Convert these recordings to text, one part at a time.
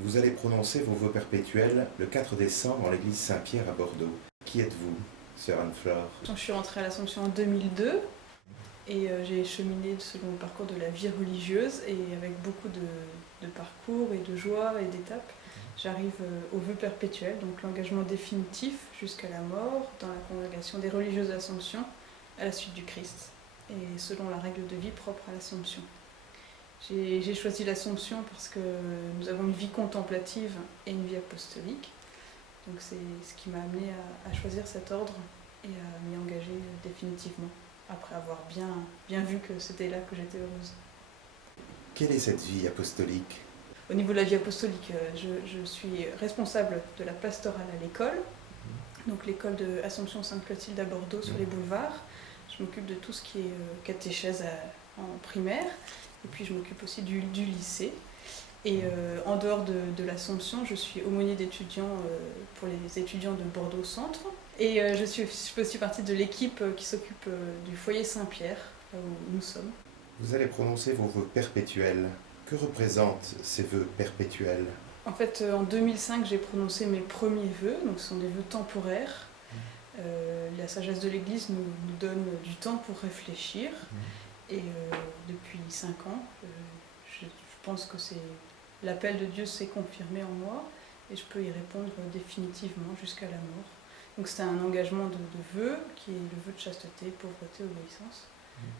Vous allez prononcer vos vœux perpétuels le 4 décembre en l'église Saint-Pierre à Bordeaux. Qui êtes-vous, sœur Anne-Flore? Je suis rentrée à l'Assomption en 2002 et j'ai cheminé selon le parcours de la vie religieuse et avec beaucoup de parcours et de joie et d'étapes. J'arrive au vœu perpétuel, donc l'engagement définitif jusqu'à la mort dans la congrégation des religieuses d'Assomption à la suite du Christ et selon la règle de vie propre à l'Assomption. J'ai choisi l'Assomption parce que nous avons une vie contemplative et une vie apostolique. Donc c'est ce qui m'a amené à choisir cet ordre et à m'y engager définitivement, après avoir bien vu que c'était là que j'étais heureuse. Quelle est cette vie apostolique? Au niveau de la vie apostolique, je suis responsable de la pastorale à l'école, donc l'école de Assomption Sainte-Clotilde à Bordeaux sur les boulevards. Je m'occupe de tout ce qui est catéchèse en primaire, et puis je m'occupe aussi du lycée. Et en dehors de l'Assomption, je suis aumônier d'étudiants pour les étudiants de Bordeaux Centre. Et je fais aussi partie de l'équipe qui s'occupe du foyer Saint-Pierre, là où nous sommes. Vous allez prononcer vos vœux perpétuels. Que représentent ces vœux perpétuels? En fait, en 2005, j'ai prononcé mes premiers vœux, donc ce sont des vœux temporaires. La sagesse de l'Église nous donne du temps pour réfléchir. Et depuis 5 ans, je pense que l'appel de Dieu s'est confirmé en moi et je peux y répondre définitivement jusqu'à la mort. Donc c'est un engagement de vœu qui est le vœu de chasteté, pauvreté, obéissance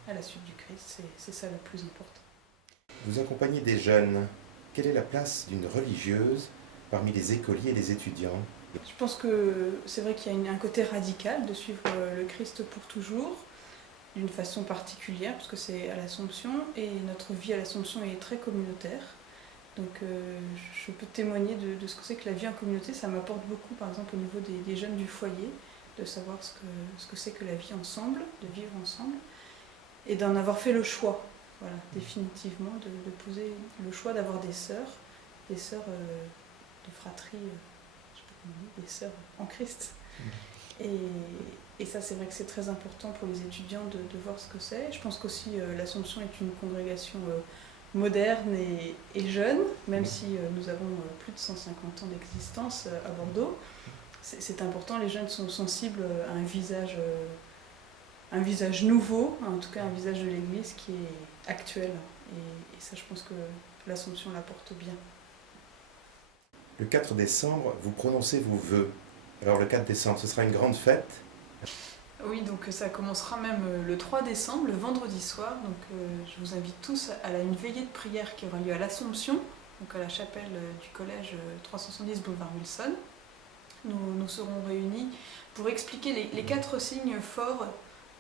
à la suite du Christ. C'est ça le plus important. Vous accompagnez des jeunes. Quelle est la place d'une religieuse parmi les écoliers et les étudiants? Je pense que c'est vrai qu'il y a un côté radical de suivre le Christ pour toujours, d'une façon particulière, parce que c'est à l'Assomption, et notre vie à l'Assomption est très communautaire. Donc je peux témoigner de ce que c'est que la vie en communauté. Ça m'apporte beaucoup, par exemple, au niveau des jeunes du foyer, de savoir ce que c'est que la vie ensemble, de vivre ensemble, et d'en avoir fait le choix, voilà, définitivement, de poser le choix d'avoir des sœurs de fratrie, je sais pas comment on dit, des sœurs en Christ. Et ça, c'est vrai que c'est très important pour les étudiants de voir ce que c'est. Je pense qu'aussi l'Assomption est une congrégation moderne et jeune, même si nous avons plus de 150 ans d'existence à Bordeaux. C'est important, les jeunes sont sensibles à un visage nouveau, en tout cas un visage de l'Église qui est actuel. Et ça, je pense que l'Assomption l'apporte bien. Le 4 décembre, vous prononcez vos vœux. Alors le 4 décembre, ce sera une grande fête. Oui, donc ça commencera même le 3 décembre, le vendredi soir. Donc je vous invite tous à une veillée de prière qui aura lieu à l'Assomption, donc à la chapelle du collège 370 boulevard Wilson. Nous serons réunis pour expliquer les 4 signes forts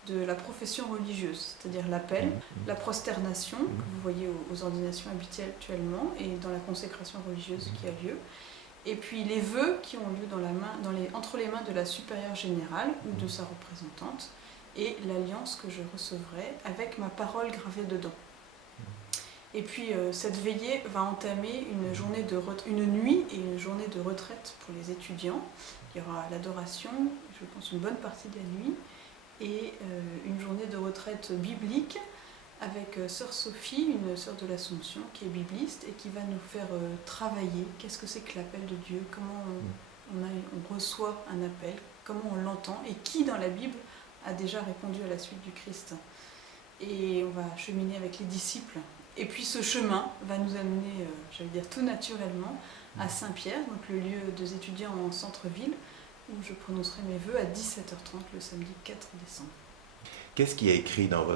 de la profession religieuse, c'est-à-dire l'appel, la prosternation, que vous voyez aux ordinations habituellement, et dans la consécration religieuse qui a lieu. Et puis les vœux qui ont lieu entre les mains de la supérieure générale ou de sa représentante, et l'alliance que je recevrai avec ma parole gravée dedans. Et puis cette veillée va entamer une nuit et une journée de retraite pour les étudiants. Il y aura l'adoration, je pense une bonne partie de la nuit, et une journée de retraite biblique avec sœur Sophie, une sœur de l'Assomption, qui est bibliste et qui va nous faire travailler. Qu'est-ce que c'est que l'appel de Dieu? Comment on reçoit un appel? Comment on l'entend? Et qui dans la Bible a déjà répondu à la suite du Christ? Et on va cheminer avec les disciples. Et puis ce chemin va nous amener, j'allais dire tout naturellement, à Saint-Pierre, donc le lieu des étudiants en centre-ville, où je prononcerai mes vœux à 17h30 le samedi 4 décembre. Qu'est-ce qui est écrit dans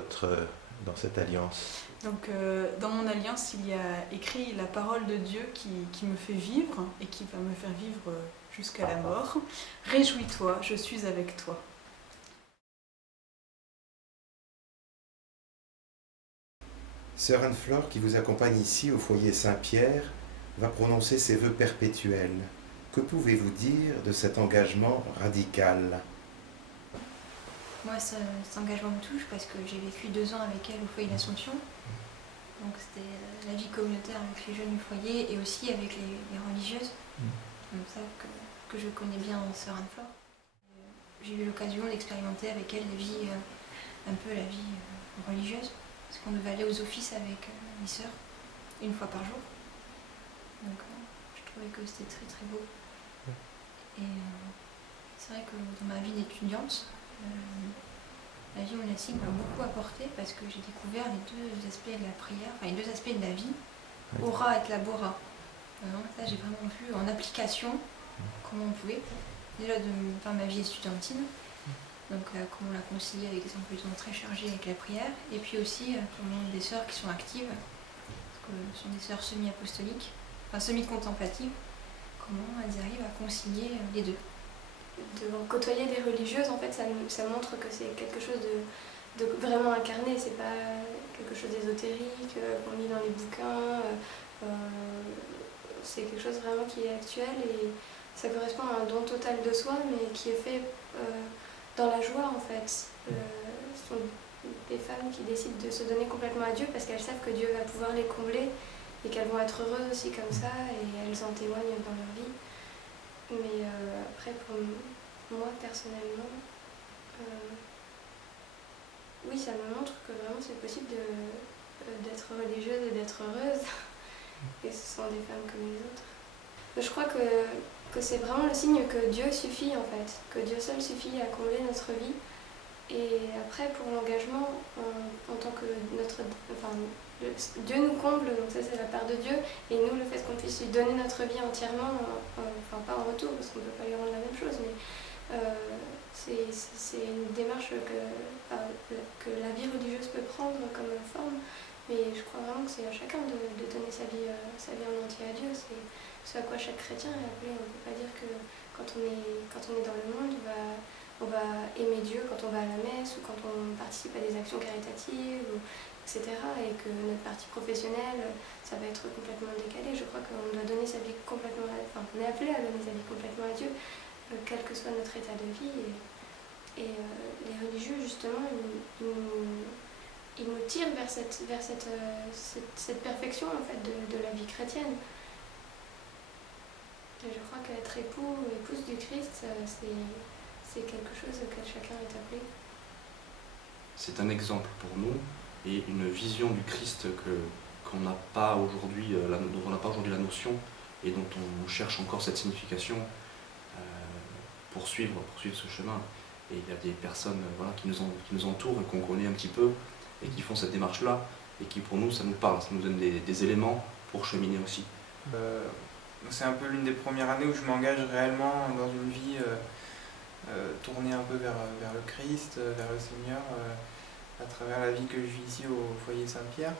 cette alliance? Donc dans mon alliance, il y a écrit la parole de Dieu qui me fait vivre et qui va me faire vivre jusqu'à la mort. Réjouis-toi, je suis avec toi. Sœur Anne-Flore, qui vous accompagne ici au foyer Saint-Pierre, va prononcer ses vœux perpétuels. Que pouvez-vous dire de cet engagement radical? Moi, cet engagement me touche parce que j'ai vécu 2 ans avec elle au foyer d'Assomption. Donc c'était la vie communautaire avec les jeunes du foyer et aussi avec les religieuses. Comme ça que je connais bien sœur Anne-Flore. J'ai eu l'occasion d'expérimenter avec elle un peu la vie religieuse. Parce qu'on devait aller aux offices avec les sœurs, une fois par jour. Donc je trouvais que c'était très très beau. Et c'est vrai que dans ma vie d'étudiante, la vie monastique m'a beaucoup apporté parce que j'ai découvert les deux aspects de la prière, enfin les deux aspects de la vie, Ora et Labora. Ça j'ai vraiment vu en application comment on pouvait, déjà de par ma vie estudiantine, donc comment la concilier avec des emplois du temps très chargés avec la prière, et puis aussi comment des sœurs qui sont actives, parce que ce sont des sœurs semi-apostoliques, enfin semi-contemplatives, comment elles arrivent à concilier les deux. De côtoyer des religieuses, en fait, ça montre que c'est quelque chose de vraiment incarné, c'est pas quelque chose d'ésotérique qu'on lit dans les bouquins, c'est quelque chose vraiment qui est actuel et ça correspond à un don total de soi, mais qui est fait dans la joie, en fait. Ce sont des femmes qui décident de se donner complètement à Dieu parce qu'elles savent que Dieu va pouvoir les combler et qu'elles vont être heureuses aussi comme ça et elles en témoignent dans leur vie. Mais après, pour moi, personnellement, oui, ça me montre que vraiment c'est possible d'être religieuse et d'être heureuse. Et ce sont des femmes comme les autres. Je crois que c'est vraiment le signe que Dieu suffit, en fait. Que Dieu seul suffit à combler notre vie. Et après, pour l'engagement, en tant que Dieu nous comble, donc ça c'est la part de Dieu, et nous, le fait qu'on puisse lui donner notre vie entièrement, enfin pas en retour, parce qu'on ne peut pas lui rendre la même chose, mais c'est une démarche que la vie religieuse peut prendre comme forme, mais je crois vraiment que c'est à chacun de donner sa vie en entier à Dieu. C'est ce à quoi chaque chrétien est appelé. On ne peut pas dire que quand on est dans le monde, on va aimer Dieu quand on va à la messe ou quand on participe à des actions caritatives, etc. Et que notre partie professionnelle, ça va être complètement décalé. Je crois qu'on doit donner sa vie complètement on est appelé à donner sa vie complètement à Dieu, quel que soit notre état de vie. Et les religieux, justement, ils nous tirent vers cette perfection, en fait, de la vie chrétienne. Et je crois qu'être époux ou épouse du Christ, c'est quelque chose auquel chacun est appelé. C'est un exemple pour nous et une vision du Christ qu'on n'a pas aujourd'hui, dont on n'a pas aujourd'hui la notion et dont on cherche encore cette signification pour suivre ce chemin. Et il y a des personnes qui nous entourent et qu'on connaît un petit peu et qui font cette démarche-là et qui pour nous, ça nous parle, ça nous donne des éléments pour cheminer aussi. C'est un peu l'une des premières années où je m'engage réellement dans une vie tournée un peu vers le Christ, vers le Seigneur, à travers la vie que je vis ici au foyer Saint-Pierre.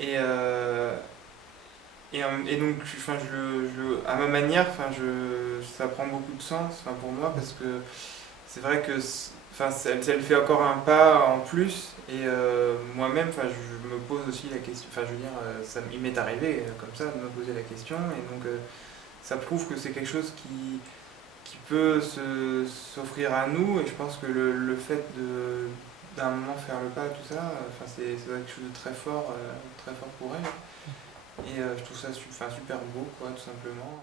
Et donc, à ma manière, ça prend beaucoup de sens pour moi parce que c'est vrai que elle fait encore un pas en plus et moi-même je me pose aussi la question, il m'est arrivé comme ça de me poser la question et donc ça prouve que c'est quelque chose qui peut s'offrir à nous et je pense que le fait d'un moment faire le pas, tout ça, c'est quelque chose de très fort pour elle et je trouve ça super beau, quoi, tout simplement.